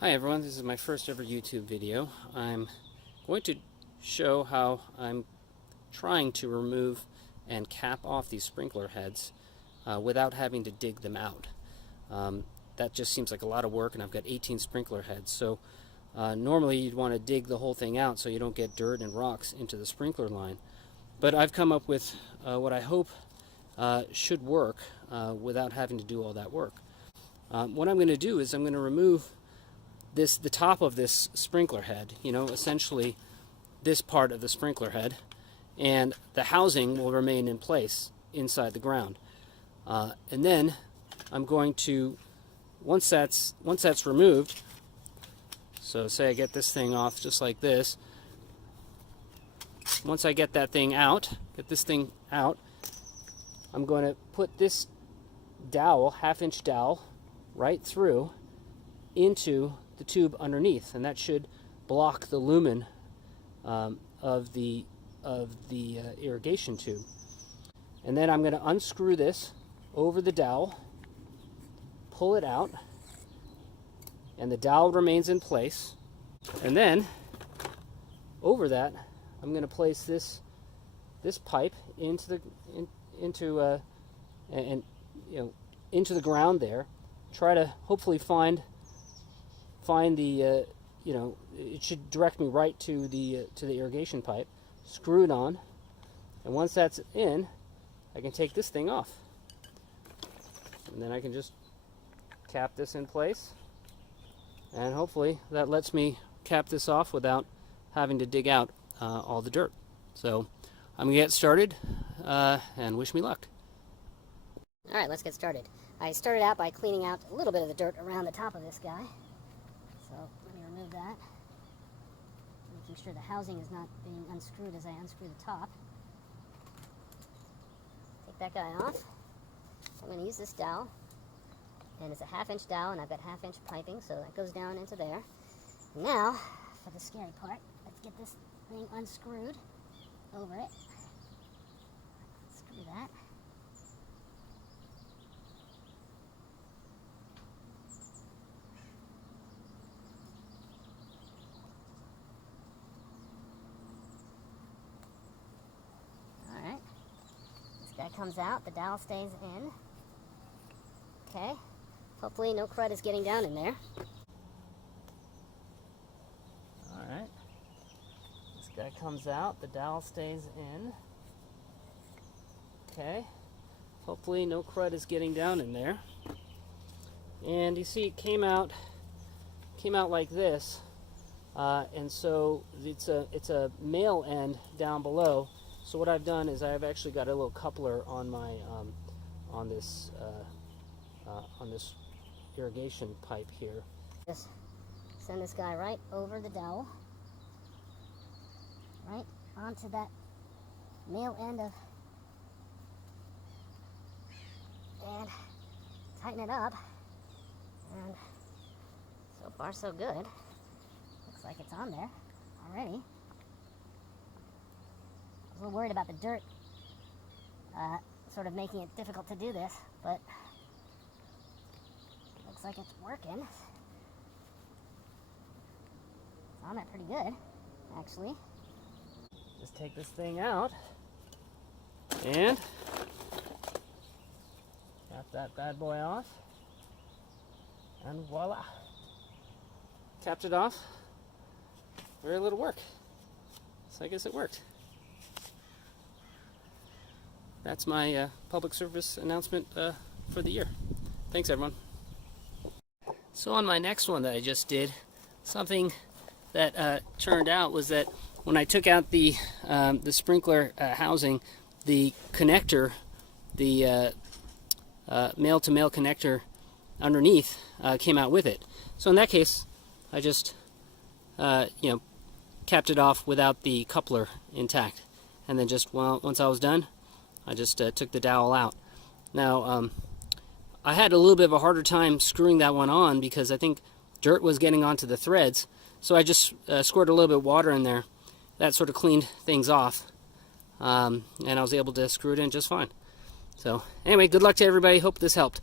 Hi everyone, this is my first ever YouTube video. I'm going to show how I'm trying to remove and cap off these sprinkler heads without having to dig them out. That just seems like a lot of work, and I've got 18 sprinkler heads, so normally you'd want to dig the whole thing out so you don't get dirt and rocks into the sprinkler line. But I've come up with what I hope should work without having to do all that work. What I'm going to do is I'm going to remove the top of this sprinkler head, essentially this part of the sprinkler head, and the housing will remain in place inside the ground. And then I'm going to, once that's removed, so say I get this thing off just like this. Once I get that thing out, I'm going to put this dowel, half-inch dowel, right through into the tube underneath, and that should block the lumen of the irrigation tube. And then I'm going to unscrew this over the dowel, pull it out, and the dowel remains in place. And then over that, I'm going to place this pipe into the ground there. Try to hopefully find the it should direct me right to the irrigation pipe. Screw it on, and once that's in, I can take this thing off, and then I can just cap this in place, and hopefully that lets me cap this off without having to dig out all the dirt. So I'm gonna get started, and wish me luck. All right, let's get started. I started out by cleaning out a little bit of the dirt around the top of this guy. So let me remove that, making sure the housing is not being unscrewed as I unscrew the top. Take that guy off. I'm going to use this dowel, and it's a half-inch dowel, and I've got half-inch piping, so that goes down into there. Now, for the scary part, let's get this thing unscrewed over it. Screw that. That comes out, the dowel stays in. Okay, hopefully no crud is getting down in there. Alright, this guy comes out, the dowel stays in. Okay, hopefully no crud is getting down in there. And you see it came out like this, and so it's a male end down below. So what I've done is I've actually got a little coupler on my on this irrigation pipe here. Just send this guy right over the dowel, right onto that male end of, and tighten it up. And so far so good. Looks like it's on there already. I was a little worried about the dirt sort of making it difficult to do this, but looks like it's working. It's on there pretty good, actually. Just take this thing out and cap that bad boy off, and voila, capped it off. Very little work, so I guess it worked. That's my public service announcement for the year. Thanks, everyone. So on my next one that I just did, something that turned out was that when I took out the sprinkler housing, the connector, the male-to-male connector underneath came out with it. So in that case, I just capped it off without the coupler intact, and then just once I was done, I just took the dowel out. Now, I had a little bit of a harder time screwing that one on because I think dirt was getting onto the threads. So I just squirted a little bit of water in there. That sort of cleaned things off. And I was able to screw it in just fine. So anyway, good luck to everybody. Hope this helped.